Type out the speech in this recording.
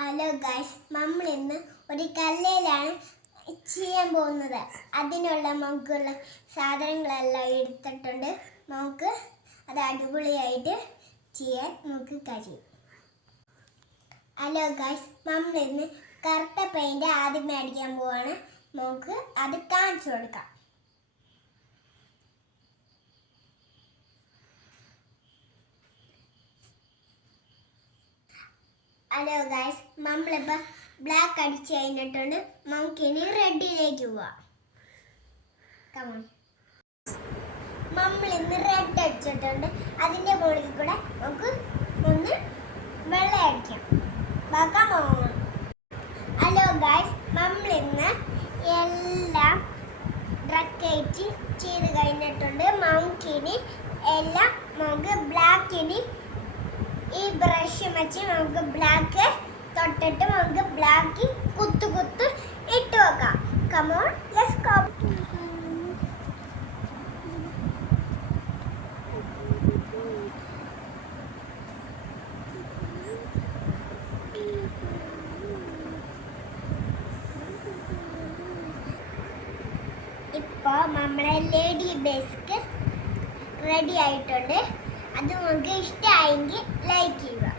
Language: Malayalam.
ഹലോ ഗൈസ്, നമ്മൾ ഇന്ന് ഒരു കല്ലിലാണ് ചെയ്യാൻ പോകുന്നത്. അതിനുള്ള നമുക്കുള്ള സാധനങ്ങളെല്ലാം എടുത്തിട്ടുണ്ട്. നമുക്ക് അത് അടിപൊളിയായിട്ട് ചെയ്യാൻ നമുക്ക് കഴിയും. ഹലോ ഗൈസ്, നമ്മൾ ഇന്ന് കറുത്ത പെയിന്റ് ആദ്യം മേടിക്കാൻ പോവാണ്. നമുക്ക് അത് കാണിച്ചു കൊടുക്കാം. ഹലോ ഗൈസ്, നമ്മളിപ്പോൾ ബ്ലാക്ക് അടിച്ച് കഴിഞ്ഞിട്ടുണ്ട്. നമുക്കിനി റെഡിലേക്ക് പോവാം. നമ്മൾ ഇന്ന് റെഡ് അടിച്ചിട്ടുണ്ട്. അതിൻ്റെ മുകളിൽ കൂടെ നമുക്ക് ഒന്ന് വെള്ളം അടിക്കാം. ബാക്കാൻ പോകണം. ഹലോ ഗൈസ്, നമ്മളിന്ന് എല്ലാം ഡ്രക്കേറ്റ് ചെയ്ത് കഴിഞ്ഞിട്ടുണ്ട്. നമുക്കിനി എല്ലാം നമുക്ക് ബ്ലാക്കിന് ഈ ബ്രഷ് വെച്ച് നമുക്ക് ബ്ലാക്ക് തൊട്ടിട്ട് നമുക്ക് ബ്ലാക്ക് കുത്തു ഇട്ട് വെക്കാം. Come on, let's go. ഇപ്പോൾ നമ്മളെ ലേഡി ബേസ്ക്ക് റെഡി ആയിട്ടുണ്ട്. അത് നിങ്ങൾക്ക് ഇഷ്ടമായെങ്കിൽ ലൈക്ക് ചെയ്യുക.